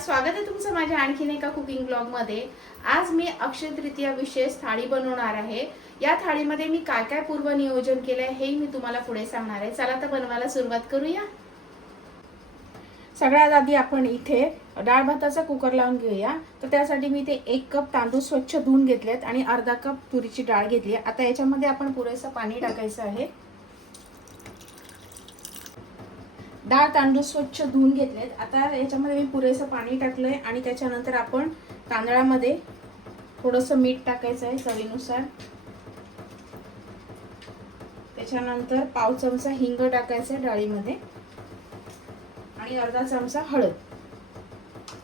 स्वागत आहे तुमचं माझ्या आणखीन एका कुकिंग ब्लॉगमध्ये. आज मी अक्षय तृतीया विशेष थाळी बनवणार आहे. या थाळीमध्ये मी काय काय पूर्व नियोजन केलंय हे मी तुम्हाला पुढे सांगणार आहे. चला तर बनवायला सुरुवात करूया. सगळ्यात आधी आपण इथे डाळ भाताचा कुकर लावून घेऊया. तर त्यासाठी मी इथे एक कप तांदूळ स्वच्छ धुवून घेतलेत आणि अर्धा कप तुरीची डाळ घेतली आता याच्यामध्ये आपण पुरेसं पाणी टाकायचं आहे. डाळ तांदूळ स्वच्छ धुवून घेतलेत. आता याच्यामध्ये मी पुरेसं पाणी टाकलंय आणि त्याच्यानंतर आपण तांदळामध्ये थोडंसं मीठ टाकायचं आहे चवीनुसार. त्याच्यानंतर पाव चमचा हिंग टाकायचं आहे डाळीमध्ये आणि अर्धा चमचा हळद.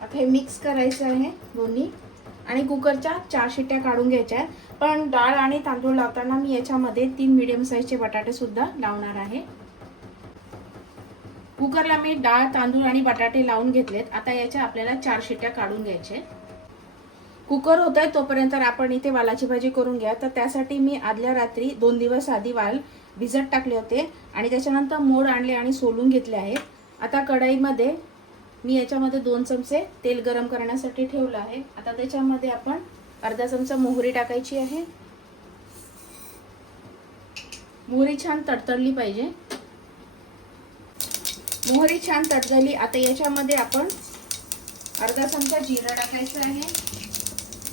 आता हे मिक्स करायचं आहे दोन्ही. आणि कुकरच्या चार शिट्ट्या काढून घ्यायच्या आहेत. पण डाळ आणि तांदूळ लावताना मी याच्यामध्ये तीन मिडियम साईजचे बटाटे सुद्धा लावणार आहे. कुकरला मी डाळ तांदूळ आणि बटाटे लावून घेतलेत. आता याच्या आपल्याला चार शिट्ट्या काढून घ्यायचे. कुकर होत आहे तोपर्यंत आपण इथे वालाची भाजी करून घ्या. तर त्यासाठी मी आदल्या रात्री दोन दिवस आधी वाल भिजत टाकले होते आणि त्याच्यानंतर मोड आणले आणि सोलून घेतले आहेत. आता कढईमध्ये मी याच्यामध्ये दोन चमचे तेल गरम करण्यासाठी ठेवलं आहे. आता त्याच्यामध्ये आपण अर्धा चमचा मोहरी टाकायची आहे. मोहरी छान तडतडली पाहिजे. मोहरी छान तडतडली आता याच्यामध्ये आपण अर्धा चमचा जिरं टाकायचं आहे.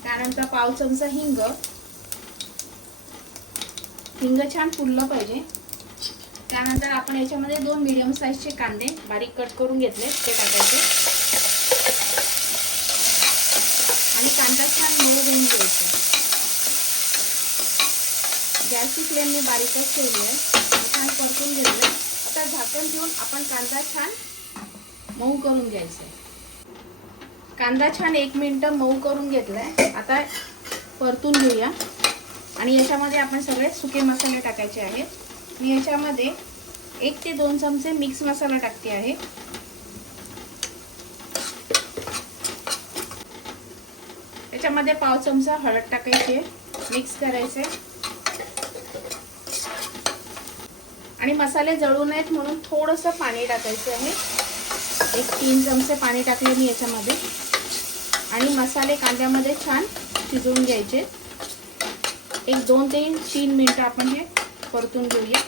त्यानंतर पाव चमचा हिंग. हिंग छान फुललं पाहिजे. त्यानंतर आपण याच्यामध्ये दोन मिडियम साईजचे कांदे बारीक कट करून घेतले ते टाकायचे. आणि कांदा छान मऊ घेऊन घ्यायचा. गॅसची फ्लेम मी बारीकच ठेवली आहे. छान परतून घेतले. आता झाकण ठेवून आपण कांदा छान मऊ करून घ्यायचा कांदा छान एक मिनटं मऊ करून घेतलाय. आता परतून घेऊया. आणि याच्यामध्ये आपण सगळे सुके मसाले टाकायचे आहेत. मी याच्यामध्ये एक ते दोन चमचे मिक्स मसाला टाकते आहे. याच्यामध्ये पाव चमचा हळद टाकायची मिक्स करायचे आणि मसाले जळू नयेत म्हणून थोडंसं पाणी टाकायचं आहे. एक तीन चमचे पाणी टाकले मी याच्यामध्ये. आणि मसाले कांद्यामध्ये छान शिजवून घ्यायचे. एक दोन ते तीन मिनटं आपण हे परतून घेऊया.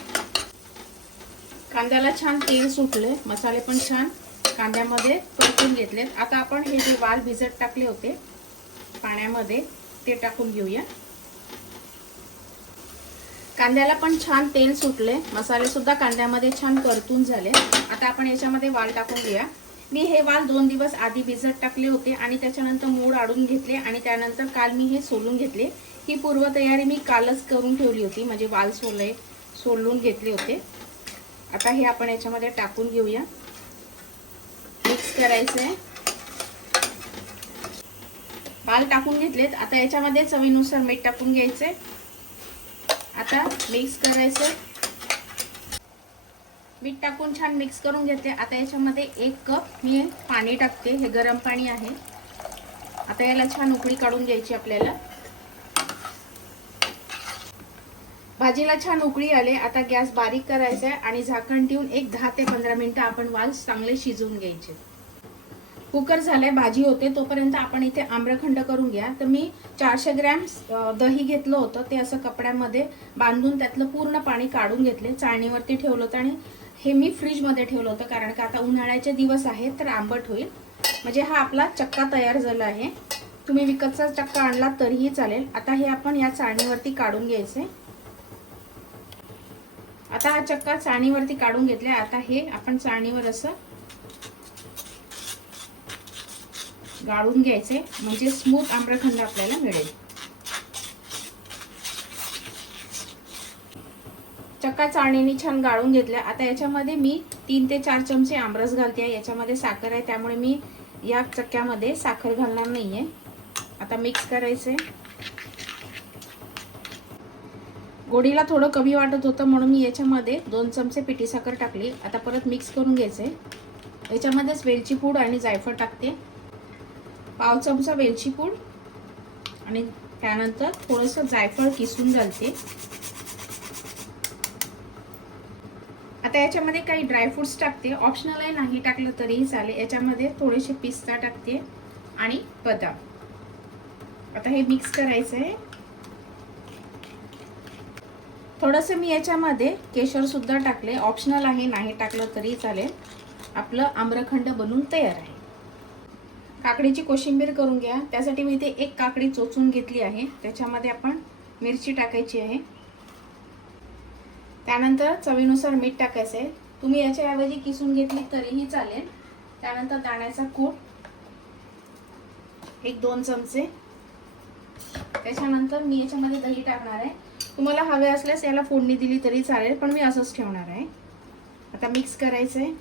कांद्याला छान तेल सुटले. मसाले पण छान कांद्यामध्ये परतून घेतलेत. आता आपण हे जे वाल भिजत टाकले होते पाण्यामध्ये ते टाकून घेऊया. कांद्याला पण छान तेल सुटले. मसाले सुद्धा कांद्यामध्ये छान परतून झाले. आता आपण याच्यामध्ये वाल टाकून घेऊया. मी हे वाल दोन दिवस आधी भिजत टाकले होते आणि त्याच्यानंतर मूड आडून घेतले आणि त्यानंतर काल मी हे सोलून घेतले. ही पूर्वतयारी मी कालच करून ठेवली होती. म्हणजे वाल सोले सोलून घेतले होते. आता हे आपण याच्यामध्ये टाकून घेऊया. मिक्स करायचं आहे वाल टाकून घेतलेत. आता याच्यामध्ये चवीनुसार मीठ टाकून घ्यायचंय. आता मिक्स करायचं. मीठ टाकून छान मिक्स करून घेते. आता याच्यामध्ये एक कप मी पाणी टाकते. हे गरम पाणी आहे. आता याला छान उकळी काढून घ्यायची आपल्याला. भाजीला छान उकळी आले. आता गॅस बारीक करायचा आहे आणि झाकण ठेवून एक दहा ते पंधरा मिनिटं आपण वाल चांगले शिजवून घ्यायचे. कुकर झालंय भाजी होते तोपर्यंत आपण इथे आम्रखंड करून घ्या. तर मी चारशे ग्रॅम दही घेतलं होतं ते असं कपड्यामध्ये बांधून त्यातलं पूर्ण पाणी काढून घेतले चाळणीवरती ठेवलं होतं आणि हे मी फ्रीजमध्ये ठेवलं होतं कारण का आता उन्हाळ्याचे दिवस आहेत तर आंबट होईल. म्हणजे हा आपला चक्का तयार झाला आहे. तुम्ही विकतचा चक्का आणला तरीही चालेल. आता हे आपण या चाळणीवरती काढून घ्यायचे. आता हा चक्का चाळणीवरती काढून घेतले आता हे आपण चाळणीवर असं गाळून घ्यायचे. म्हणजे स्मूथ आम्रखंड आपल्याला मिळेल. चक्का चाळणीने छान गाळून घेतल्या. आता याच्यामध्ये मी तीन ते चार चमचे आमरस घालते. याच्यामध्ये साखर आहे. त्यामुळे मी या चक्क्यामध्ये साखर घालणार नाहीये. आता मिक्स करायचे. गोडीला थोडं कमी वाटत होतं म्हणून मी याच्यामध्ये दोन चमचे पिठी साखर टाकली. आता परत मिक्स करून घ्यायचे. याच्यामध्येच वेलची पूड आणि जायफळ टाकते. पाव चमचा वेलची पूड आणि त्यानंतर थोडंसं जायफळ किसून घालते. आता याच्यामध्ये काही ड्रायफ्रुट्स टाकते. ऑप्शनल आहे नाही टाकलं तरीही चालेल. याच्यामध्ये थोडेसे पिस्ता टाकते आणि बदाम. आता हे मिक्स करायचं आहे. थोडंसं मी याच्यामध्ये केशरसुद्धा टाकले. ऑप्शनल आहे नाही टाकलं तरी चालेल. आपलं आम्रखंड बनून तयार आहे. काकडीची कोशिंबीर करून घ्या. त्यासाठी मी इथे एक काकडी चोचून घेतली आहे. त्याच्यामध्ये आपण मिरची टाकायची आहे. त्यानंतर चवीनुसार मीठ टाकायचं आहे. तुम्ही याच्याऐवजी किसून घेतली तरीही चालेल. त्यानंतर दाण्याचा कूट एक दोन चमचे. त्याच्यानंतर मी याच्यामध्ये दही टाकणार आहे. तुम्हाला हवे असल्यास याला फोडणी दिली तरी चालेल पण मी असंच ठेवणार आहे. आता मिक्स करायचं आहे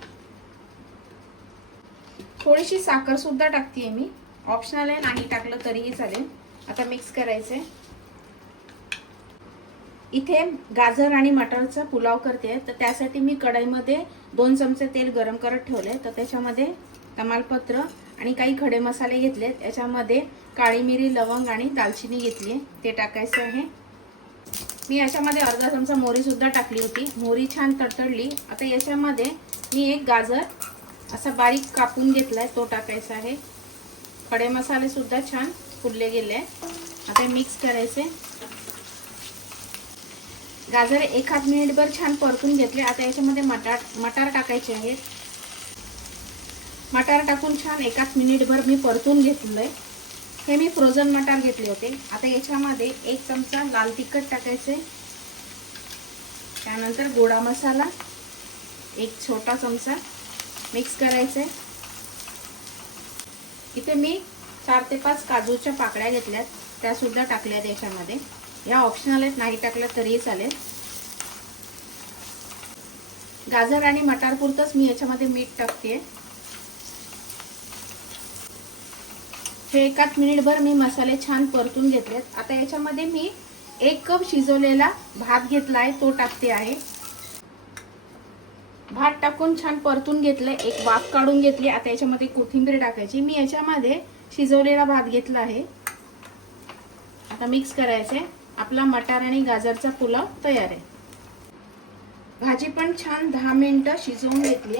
थोडीशी साखर सुद्धा टाकते मी. ऑप्शनल आहे नाही टाकलं तरीही चालेल. आता मिक्स करायचंय. इथे गाजर आणि मटरचा पुलाव करते तर त्यासाठी मी कढईमध्ये दोन चमचे तेल गरम करत ठेवले तर त्याच्यामध्ये तमालपत्र आणि काही खडे मसाले घेतलेत. याच्यामध्ये काळी मिरी लवंग आणि दालचिनी घेतली ते टाकायचं आहे. मी याच्यामध्ये अर्धा चमचा मोरीसुद्धा टाकली होती. मोहरी छान तडतडली. आता याच्यामध्ये मी एक गाजर असा बारीक कापून घेतलाय तो टाकायचा आहे. खडे मसाले सुद्धा छान फुलले गेले. आता मिक्स करायचे. गाजर एखाद मिनिटभर छान परतून घेतले. आता याच्यामध्ये मटार मटार टाकायचे आहेत मटार टाकून छान एकाच मिनिटभर मी परतून घेतलंय. हे मी फ्रोझन मटार घेतले होते. आता याच्यामध्ये एक चमचा लाल तिखट टाकायचे. त्यानंतर गोडा मसाला एक छोटा चमचा. मिक्स करायचे इथे मी चार ते पाच काजूच्या पाकळ्या घेतल्यात. त्या सुद्धा टाकल्यात याच्यामध्ये. या ऑप्शनल आहेत. नाही टाकल्या तरीही चालेल. गाजर आणि मटार पुरतच मी याच्यामध्ये मीठ टाकते हे एकाच मिनिटभर मी मसाले छान परतून घेतलेत. आता याच्यामध्ये मी एक कप शिजवलेला भात घेतला आहे तो टाकते आहे. भात टाकून छान परतून घेतलंय एक वाफ काढून घेतली आता याच्यामध्ये कोथिंबीर टाकायची. मी याच्यामध्ये शिजवलेला भात घेतला आहे. आता मिक्स करायचंय आपला मटार आणि गाजरचा पुलाव तयार आहे. भाजी पण छान दहा मिनिटं शिजवून घेतली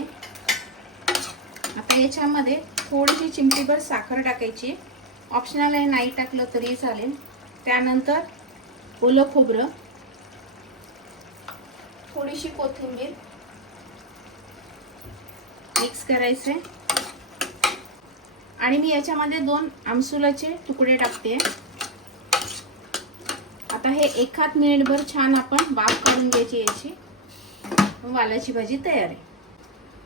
आता याच्यामध्ये थोडीशी चिमटीभर साखर टाकायची ऑप्शनल आहे नाही टाकलं तरी चालेल. त्यानंतर ओलं खोबरं थोडीशी कोथिंबीर मिक्स करायचे. आणि मी याच्यामध्ये दोन आमसुलाचे तुकडे टाकते. आता हे एखाद मिनिटभर छान आपण बाफ काढून घ्यायची याची. वालाची भाजी तयार आहे.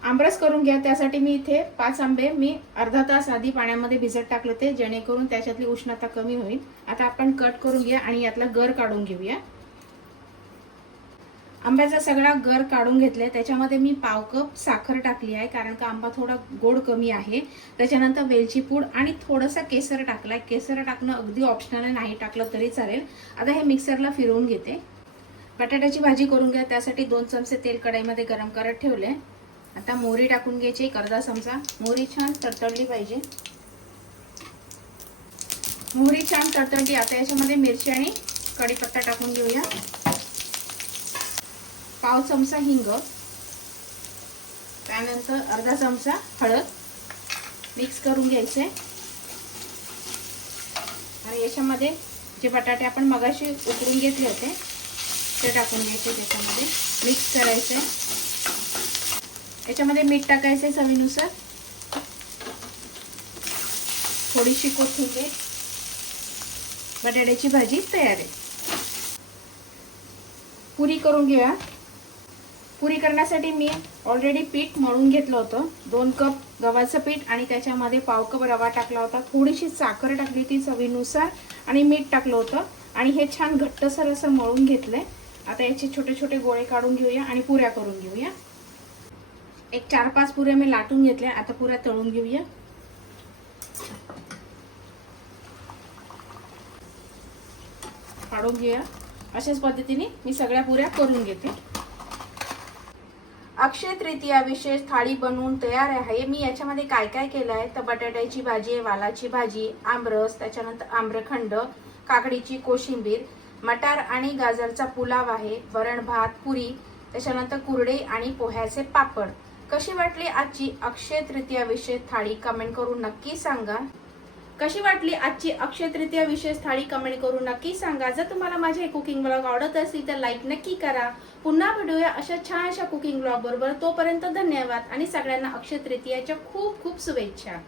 आंबरस करून घ्या. त्यासाठी मी इथे पाच आंबे मी अर्धा तास आधी पाण्यामध्ये भिजत टाकले ते जेणेकरून त्याच्यातली उष्णता कमी होईल. आता आपण कट करून घ्या आणि यातला गर काढून घेऊया. आंब्याचा सगळा गर काढून घेतलाय. त्याच्यामध्ये मी पाव कप साखर टाकली आहे कारण का आंबा थोडा गोड कमी आहे. त्याच्यानंतर वेलची पूड आणि थोडंसं केसर टाकलाय. केसर टाकणं अगदी ऑप्शनल नाही टाकलं तरी चालेल. आता हे मिक्सरला फिरवून घेते. बटाट्याची भाजी करून घ्या. त्यासाठी दोन चमचे तेल कढईमध्ये गरम करत ठेवले. आता मोहरी टाकून घ्यायची एक अर्धा चमचा. मोहरी छान तडतडली पाहिजे. मोहरी छान तडतडली. आता याच्यामध्ये मिरची आणि कढीपत्ता टाकून घेऊया. पाव चमचा हिंग त्यानंतर अर्धा चमचा हळद मिक्स करून घ्यायचे. आणि याच्यामध्ये जे बटाटे आपण मगाशी उकळून घेतले होते ते टाकून घ्यायचे त्याच्यामध्ये. मिक्स करायचे. याच्यामध्ये मीठ टाकायचे चवीनुसार. थोडीशी कोथिंबीर. बटाट्याची भाजी तयार आहे. पुरी करून घेऊया. पुरी करण्यासाठी मी ऑलरेडी पीठ मळून घेतलं होतं. दोन कप गव्हाचं पीठ आणि त्याच्यामध्ये पाव कप रवा टाकला होता. थोडीशी साखर टाकली होती चवीनुसार आणि मीठ टाकलं होतं. आणि हे छान घट्टसर असं मळून घेतलंय. आता याचे छोटे छोटे गोळे काढून घेऊया आणि पुऱ्या करून घेऊया. एक चार पाच पुऱ्या मी लाटून घेतल्या. आता पुऱ्या तळून घेऊया. काढून घेऊया. अशाच पद्धतीने मी सगळ्या पुऱ्या करून घेते. अक्षय तृतीया विशेष थाळी बनवून तयार आहे. मी याच्यामध्ये काय काय केलं आहे? तर बटाट्याची भाजी आहे वालाची भाजी आमरस त्याच्यानंतर आम्रखंड काकडीची कोशिंबीर मटार आणि गाजरचा पुलाव आहे वरण भात पुरी त्याच्यानंतर कुरडे आणि पोह्याचे पापड. कशी वाटली आजची अक्षय तृतीया विशेष थाळी? कमेंट करून नक्की सांगा. कशी वाटली आजची अक्षय तृतीया विशेष थाळी? कमेंट करून नक्की सांगा. जर तुम्हाला माझे कुकिंग ब्लॉग आवडत असतील तर लाईक नक्की करा. पुन्हा भेटूया अशा छान अशा कुकिंग ब्लॉग बरोबर. तोपर्यंत धन्यवाद आणि सगळ्यांना अक्षय तृतीयाच्या खूप खूप शुभेच्छा.